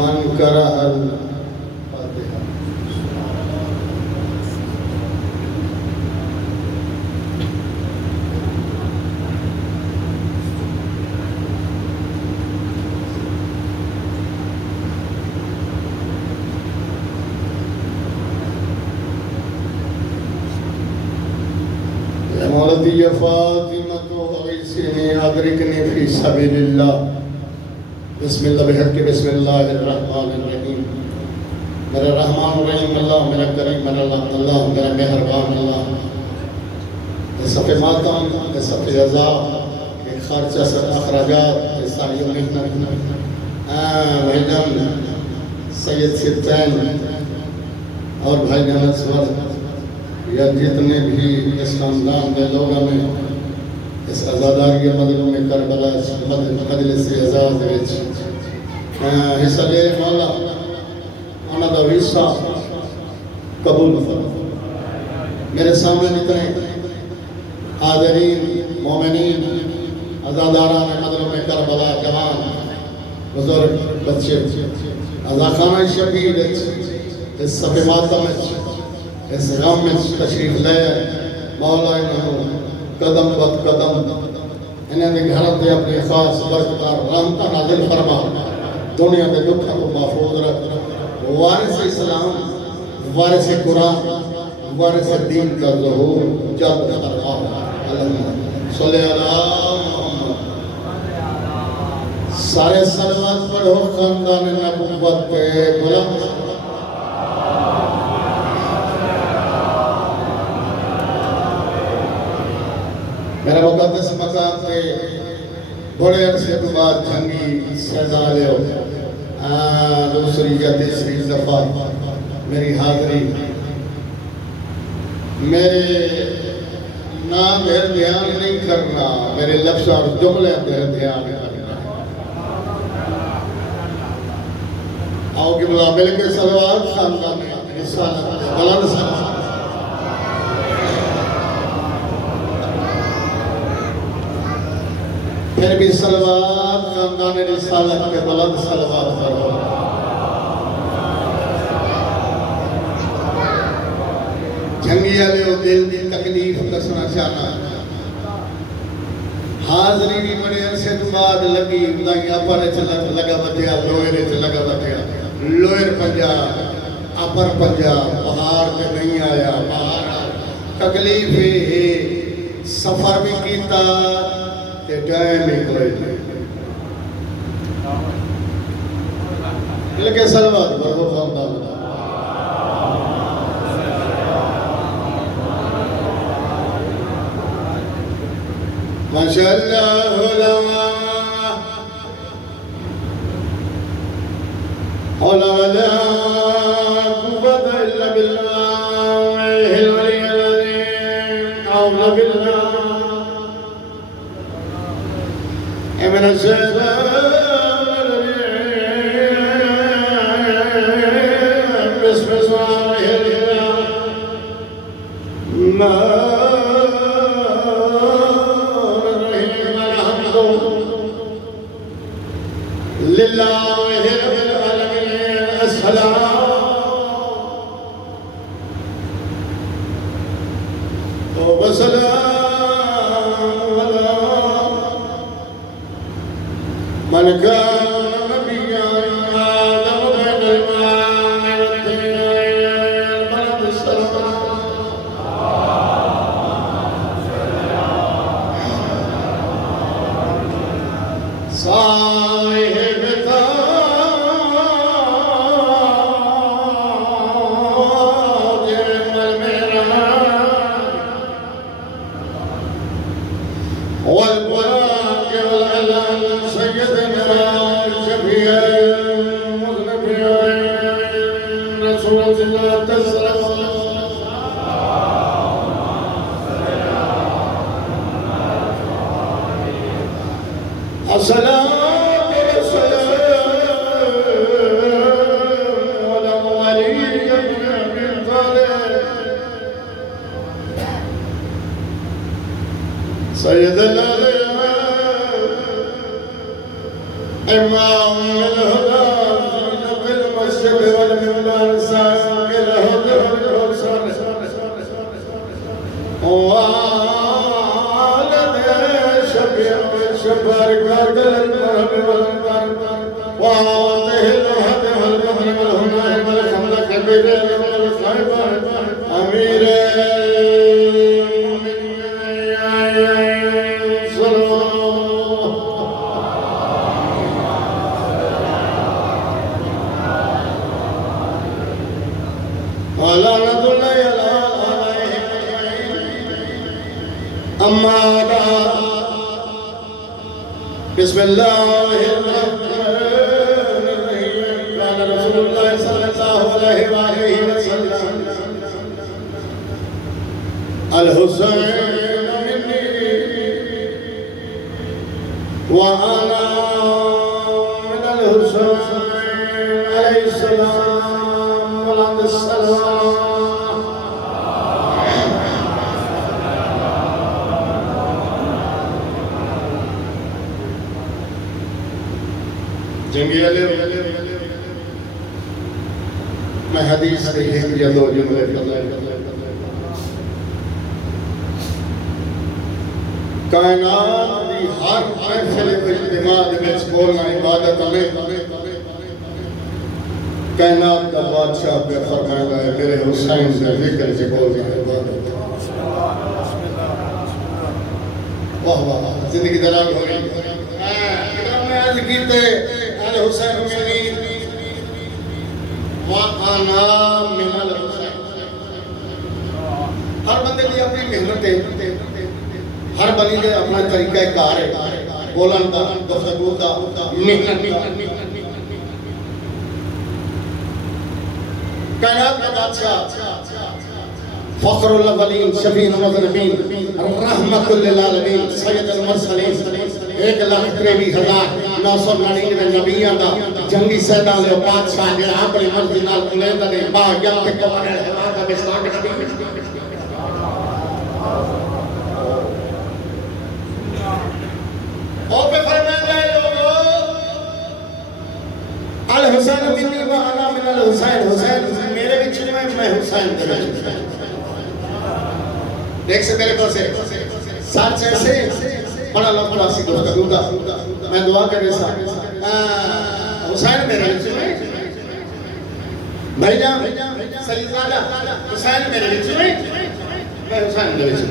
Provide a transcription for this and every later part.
من کرہ الفاتحہ۔ یا مولتی یا فاطمۃ اغیثنی ادرکنی فی سبیل اللہ۔ بسم اللہ بحق بسم اللہ الرحمن الرحیم۔ میرا رحمان الرحیم اللہ، میرا کریم اللہ، میرا مہربان اللہ۔ صفِ ماتم، صفِ عذاب، خرچہ سے اخراجات، سعی و محنت، بھائی سید ستین اور بھائی جان اسور یا جتنے بھی اس خاندان میں لوگوں میں اس عزاداری مدلوں میں کربلا مجلس اعزاز وچ حصہ لے مولا انہاں دا ویسا قبول فرما۔ میرے سامنے جتنے حاضرین مومنین عزاداران مدلوں میں کربلا جوان بزرگ بچے عزاخانہ شہید اس صفِ ماتم اس غم میں تشریف لے مولا انہوں قدم بد قدم انہیں نے گھرت دے اپنی خاص برکتار رحمتہ نازل فرما، دنیا دے دکھا کو محفوظ رکھ، وارث اسلام، وارث قرآن، وارث دین کا ظہور جلد فرما۔ اللہم صلی اللہ محمد۔ سارے صلوات پڑھو خاندان نبوت پہ بلند۔ میرا مقدس مقام پہ بڑے عرصے کے بعد جنگی سیدالے ہو دوسری یا تیسری دفعہ میری حاضری، میرے نام پر دھیان نہیں کرنا، میرے لفظ اور جملے پر دھیان کرنا۔ آؤ کہ بلا مل کے صلوات خاندان رسالت بلند صلوات۔ پھر بھی صلوات خاندان رسالت کے بلند صلوات کرو۔ جنگی علیہ دل دی تکلیف کسنا چاہنا، حاضری بھی بڑے عرصے کے بعد لگی، دائیں اپر چلت لگا بٹیا، لوئر چلگا بٹیا، لوئر پنجاب، اپر پنجاب، بہار میں نہیں آیا، بہار تکلیف ہے، سفر بھی کیتا ٹائم ہی کوئی نہیں۔ لیکن صلوات برہو خاندان ماشاءاللہ علماء حول ولا قوة إلا بالله العلي العظيم۔ أعوذ بالله من الشيطان الرجيم، بسم الله الرحمن الرحيم، الحمد لله رب العالمين، السلام وسلام من كان نبيا آدم بين الماء والطين بلد السلام۔ صاحب تاج المعراج والبراق والعلم سيدنا شفيع المذنبين رسول الله تسلم السلام والسلام على علي بن ابي طالب سيد الأنبياء إمام الهدى شبار قادر المرحب والمرحب وآته الوحد والمحرم والهنائم والحمد كبير والخيب أمير المؤمنين صلوا ولعنة الله عليهم أما بعد بسم الله الرحمن الرحيم قال رسول الله صلى الله عليه وآله وسلم الحسين مني وأنا من الحسين عليه السلام وعليه السلام جنگی علیہ میں حدیث سے ایک یا دو جملے کائنات دی ہر محفل اجتماع میں بولنا عبادت ہمیں کائنات کا بادشاہ پہ فرمایا ہے میرے حسین سے ذکر سے بولنا عبادت واہ واہ زندگی دران ہو گئی میں عرض کیتے الحسین منی وَأَنَا مِنَ الْحُسَيْنِ ہر بندے دی اپنی محنت ہے ہر بندے دی اپنا طریقہ کار ہے بولن دا گفتگو دا محنت کائنات کا بادشاہ فخر الاولین شفیع المذنبین رحمت للعالمین سید المرسلین 1,93,999 نبیان دا جنگی سیدان لے بادشاہ جڑا اپنی مرضی نال بلیندہ نے با یا تے قوان الحوا دا بساک نبی اور پہ فرمائیں گے لوگو الحسین منی و انا من الحسین حسین میرے بچے میں حسین دے دیکھ سے میرے پاس ہے ساتھ ایسے بڑا لفظ آسی گفتگو دا میں دعا کرے سا حسین میرے بچے میں بھائی جان سلیزادہ حسین میرے بچے میں حسین میرے بچے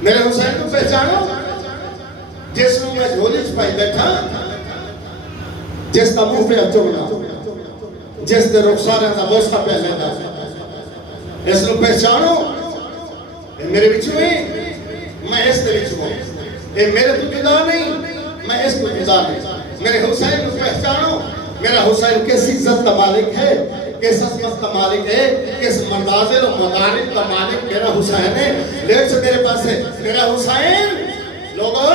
میرے حسین کو پہچانو جس میں میں جھولی چھپائی بیٹھا جس کا منہ پہ اچھونا جس نے رخسارہ کا بوسہ پہلے دا اس نے پہچانو میرے بچوں میں میں اس دے بچوں اے میرے تو جدا نہیں میں اس کو جدا نہیں میرے حسین کو پہچانو میرا حسین کس عزت کا مالک ہے کس عظمت کا مالک ہے کس مناظر و مدارک کا مالک میرا حسین ہے لیکن سے میرے پاس ہے میرا حسین لوگوں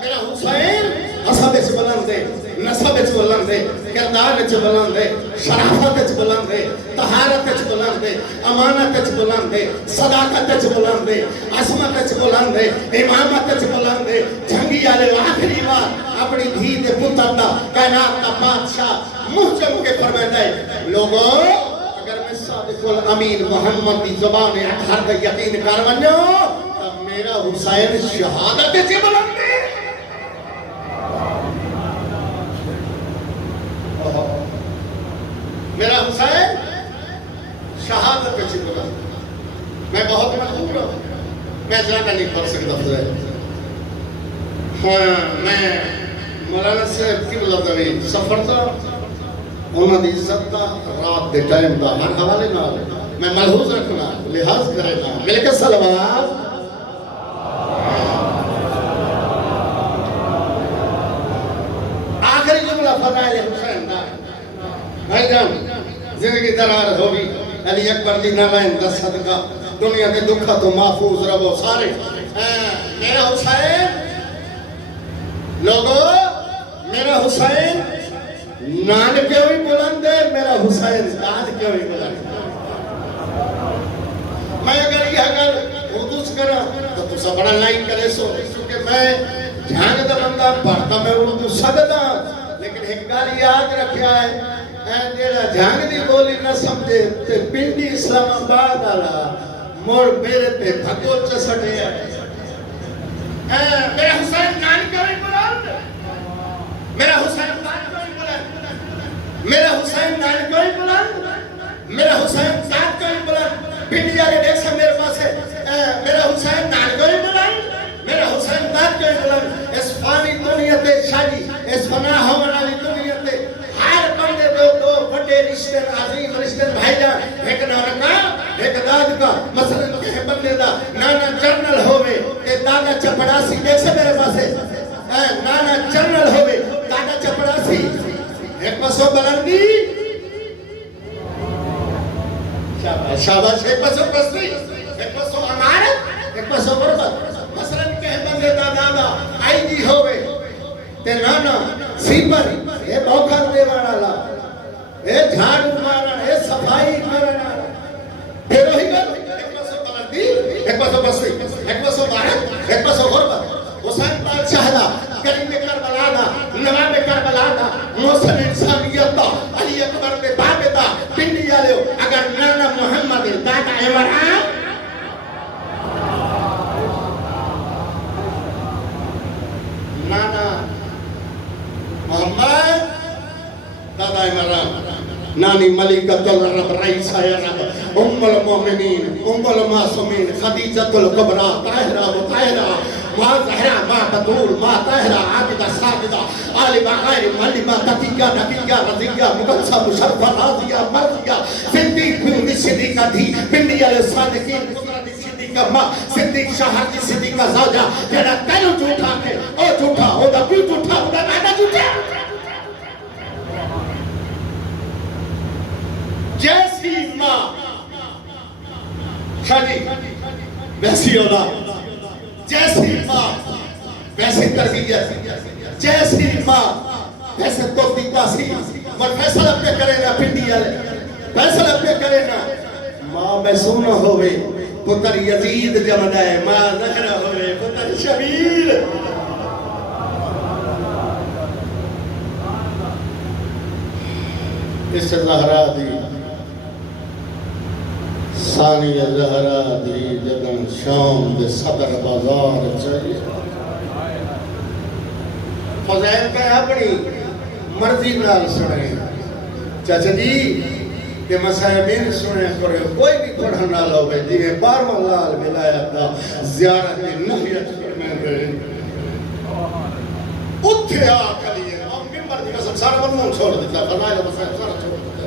میرا حسین حسب اچھ بلند ہے نصب اچھ بلند ہے کردار اچھ بلند ہے شرافت اچھ بلند ہے طہارت اچھ بلند ہے امانت اچھ بلند ہے صداقت اچھ بلند ہے عصمت اچھ بلند ہے امامت اچھ بلند ہے جنگی آلے آخری بار اپنی دھی دے پتر دا کائنات کا بادشاہ محجم کے فرمائدہ ہے لوگوں اگر میں صادق الامین محمد دی زبان اٹھار کا یقین کارونیو تب میرا حسین شہادت اچھ بلند ہے میرا حسین شہادت پہ چھپا میں بہت مجبور ہوں میں زیادہ نہیں پڑھ سکتا فضائل میں مولانا سے کی ملازمی سفر تھا انہوں نے عزت تھا رات دے ٹائم تھا ہر حوالے نہ میں ملحوظ رکھنا لحاظ کرنا ملے کے سلوات آخری جملہ فضائل حسین دا بھائی جان زندگی درار ہوگی علی اکبر دی نالائن دا صدقہ دنیا کے دکھا تو محفوظ رہو سارے میرا حسین لوگو میرا حسین نان کیوں ہی بلند ہے میرا حسین داد کیوں ہی بلند ہے میں اگر یہ اردو سے کرا تو تسا بڑا لائن کرے سو کیونکہ میں جھانگ دا بندہ پڑھتا میں اردو سکتا لیکن ایک گال یاد رکھیا ہے جیڑا جھانگ دی بولی نہ سمجھے تے پنڈی اسلام آباد آلا موڑ میرے تے بھگو چسٹے ہے میرے حسین حسین ذات کو بلند پنڈی والے دیکھ سے میرے پاس ہے میرا حسین نان کو بلند میرا حسین ذات کو بلند اس فانی دنیا تے شادی اس فنا ہونے والی دنیا تے ہر بندے دو بڑے رشتے عظیم رشتے بھائی جان ایک نانا کا ایک داد کا مثلا کہ بندے دا نانا جنرل ہوے تے دادا چپڑاسی دیکھ سے میرے پاس ہے نانا جنرل ہوے دادا چپڑاسی ایک پاسو بلندی شاباش ایک پاسو پسری ایک پاسو امارت ایک پاسو غربت مثلا کہ بندے دا دادا آئی جی ہوے تے نانا سیپر اے بوکھر دے والا اے جھاڑو مارن اے صفائی کرن پھر وہی گل ایک پاسو بلندی ایک پاسو بسری ایک پاسو مارت ایک پاسو غربت حسین بادشاہ دا کریم کربلا دا نواب کربلا دا محسن انسانیت دا علی اکبر دے باب دا پنڈی والے اگر نانا محمد دادا عمران نانا محمد دادا عمران نانی ملکۃ العرب رئیسہ عرب ام المؤمنین ام المعصومین خدیجۃ الکبریٰ طاہرہ مطہرہ ماں زہرا ماں بطول ماں طاہرہ عابدہ ساجدہ عالمہ غیر معلمہ تقیہ نقیہ رضیہ مقدسہ مشرفہ راضیہ مرضیہ صدیق بن صدیقہ تھی پنڈی والے صادقین صدیقہ ماں صدیق شہر کی صدیقہ زوجہ جڑا کلو جھوٹا ہے او جھوٹا او دا کیوں جھوٹا او دا نانا جھوٹا جیسی ماں شادی ویسی اولاد جیسی ماں ویسی تربیت جیسی ماں ویسے توتی تاسی اور فیصلہ پہ کرے نا پنڈی والے فیصلہ پہ کرے نا ماں میں سونا ہوئے پتر یزید جمع ہے ماں زہرہ ہوئے پتر شبیر اس زہرہ دی ثانی زہرہ دی جدن شام دے صدر بازار چاہیے فضائل کا اپنی مرضی نال سنے چاچا جی کہ مسائبین سنے کرے کوئی بھی پڑھا نہ لو بے جی بارما لال ملایا تھا زیارت نحیت کرنے دے اتھے آکھ لیے ممبر دی قسم سارا مضمون چھوڑ دیتا فرمائے لو مسائب سارا چھوڑ دیتا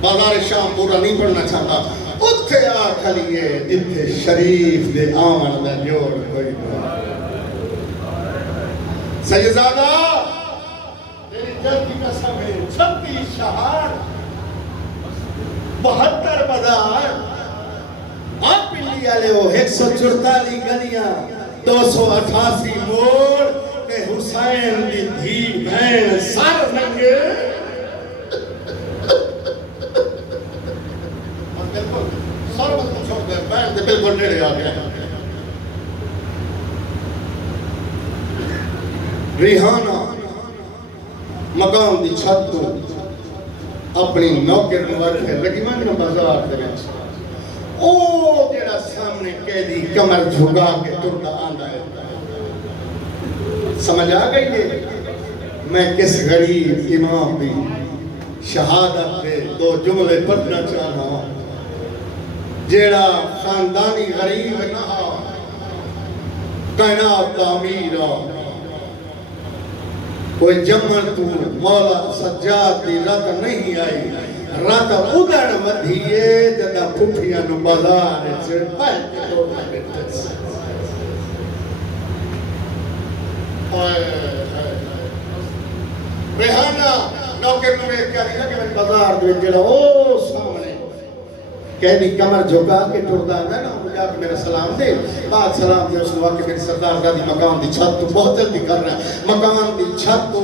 بازار شام پورا نہیں پڑھنا چاہتا اتھے آکھ لیے جتھے شریف دے آمن دا جوڑ کوئی بات سیدزادہ تیری جلد کی قسم ہے 36 شہر 72 بازار آپ پنڈی والے ہو 144 گلیاں 288 موڑ کہ حسین دی دھی بہن سر ننگے بالکل سر بس چھوڑ دے بہن دے بالکل نیڑے آ گیا ریحانہ مقام دی چھت تو اپنی نوکر نوکر ہے لگی مانگنا بازار دے او جیڑا سامنے قیدی کمر جھگا کے ٹرتا آندا ہے سمجھ آ گئی ہے میں کس غریب امام بھی شہادت دے 2 جملے پڑھنا چاہنا ہوں جیڑا خاندانی غریب نہ کائنات کا امیر کوئی جمن تو مولا سجاد دی رات نہیں آئی رات ادھڑ ودھیے جدا پھٹیاں نو بازار سے پہلے تو ریحانہ نوکر نو ایک کیا رہی کہ میں بازار دے جڑا او سامنے کہنی کمر جھکا کے ٹردا ہے نا مجھے آپ میرا سلام دے بعد سلام دے اس نے واقع میری سردار زادی مقام دی چھت تو بہت جلدی کر رہا ہے مقام دی چھت تو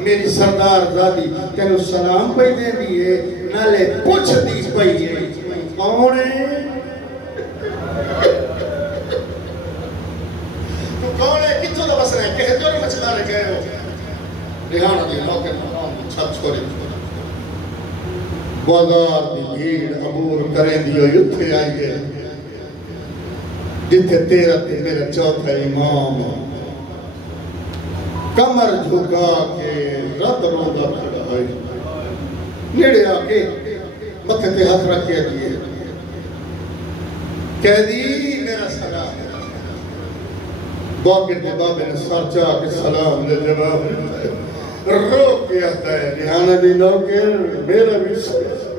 میری سردار زادی تینو سلام پہ دے دیئے نالے پوچھ دی پہ ہے کون ہے تو کون ہے کتوں دا بس رہے کہتے ہو نہیں مچھلا رہے گئے ہو ریحانہ دی نوکر مقام دی چھت چھوڑے بازار دی بھیڑ عبور کریں دیو یتھے آئیے جتھے تیرا تے میرا چوتھا امام کمر جھکا کے رد رودا کھڑا ہے نیڑے آکے متھے تے ہاتھ رکھ کے دیے قیدی میرا سلام باقر کے بابے نے سر چاہ کے سلام دے جواب رو کے آتا ہے ریحانہ دی نوکر میرا بھی سلام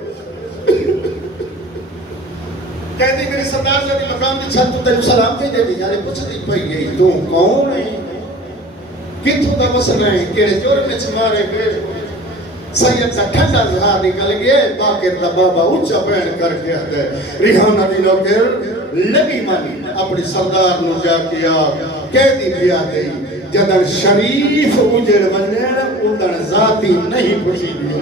قیدی میرے سردار سے مقام دی چھت تو تیرے سلام پہ دے دی یارے کچھ نہیں پئی گئی تو کون ہے کتوں کا مسئلہ ہے کیڑے جور میں چھمارے گئے سید کا ٹھنڈا زہار نکل گئے باقر دا بابا اونچا بین کر کے آتا ہے ریحانہ دی نوکر لگی مانی اپنی سردار نو کیا کیا قیدی بھی آتے جدن شریف اجڑ ونجن ادن ذاتی نہیں پوچھی دیا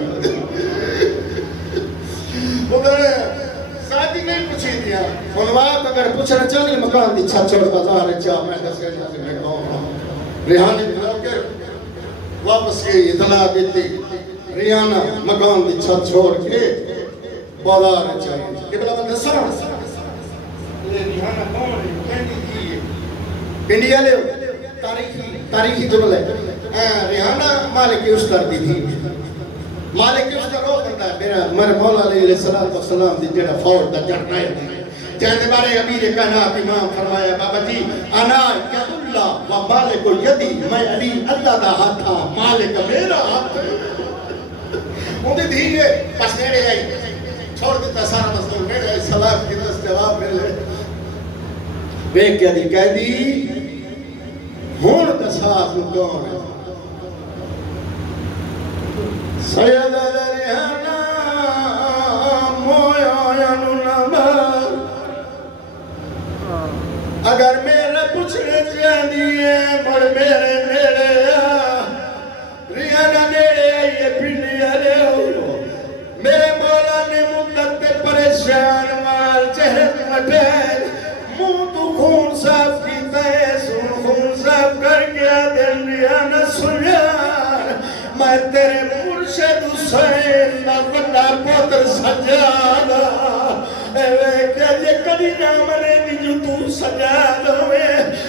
ادن ذاتی نہیں پوچھی دیا انوات اگر پوچھنا چاہیے مکان دی چھت چھوڑ بازار چاہ میں دس گھنٹہ سے میں کہوں ریحانہ دی نوکر واپس گئی اطلاع دیتی ریحانہ مکان دی چھت چھوڑ کے بازار چاہیے قبلہ بندہ سارا ریحانہ کون ہے کہنی کی ہے انڈیا لے تاریخی جملہ ہے ریحانہ مالک اس کر دی تھی مالک اس کا روح کرتا ہے میرا مولا علیہ السلام دی جڑا فوج دا جڑنا ہے چاہنے بارے امیر کائنات امام فرمایا بابا جی انا یا اللہ و مالک یدی میں علی اللہ دا ہاتھ تھا مالک میرا ہاتھ مجھے دھیرے پس نیڑے آئی چھوڑ دیتا سارا مصدور نیڑے آئی سلام کی دست جواب ملے بیک کیا دی قیدی ہون دساس کون ہے سید ریحانہ مویا ینو نمر اگر میرے پوچھنے چاہیے مڑ میرے نیڑے ریحانہ نیڑے آئیے پھنڈی آلے ہو میرے مولا نے مدت پریشان مال چہرے مٹھائے منہ تو خون صاف کیتا ہے سن خون صاف کر کے دل ریحانہ سنیار میں تیرے مرشد حسین نہ بڑا پوتر سجادہ اے کیا یہ کبھی نہ منے دی جو تو سجاد ہوئے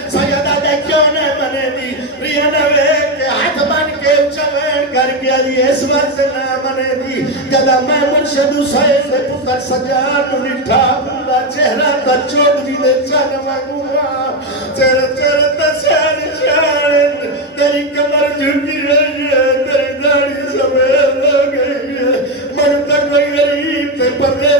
سجادہ دے کیوں نہ منے دی ریحانہ وے کہ ہاتھ بن کے چوین کر گیا دی اس وقت نہ منے دی جدا میں مرشد حسین دے پتر سجاد نٹھا بلا چہرہ تا چوک دی دے چل مگوا چر چر تسین چارن تیری کمر جھکی رہی ہے تیری داڑھی سمیت ہو گئی ہے من تک کوئی غریب تے پتے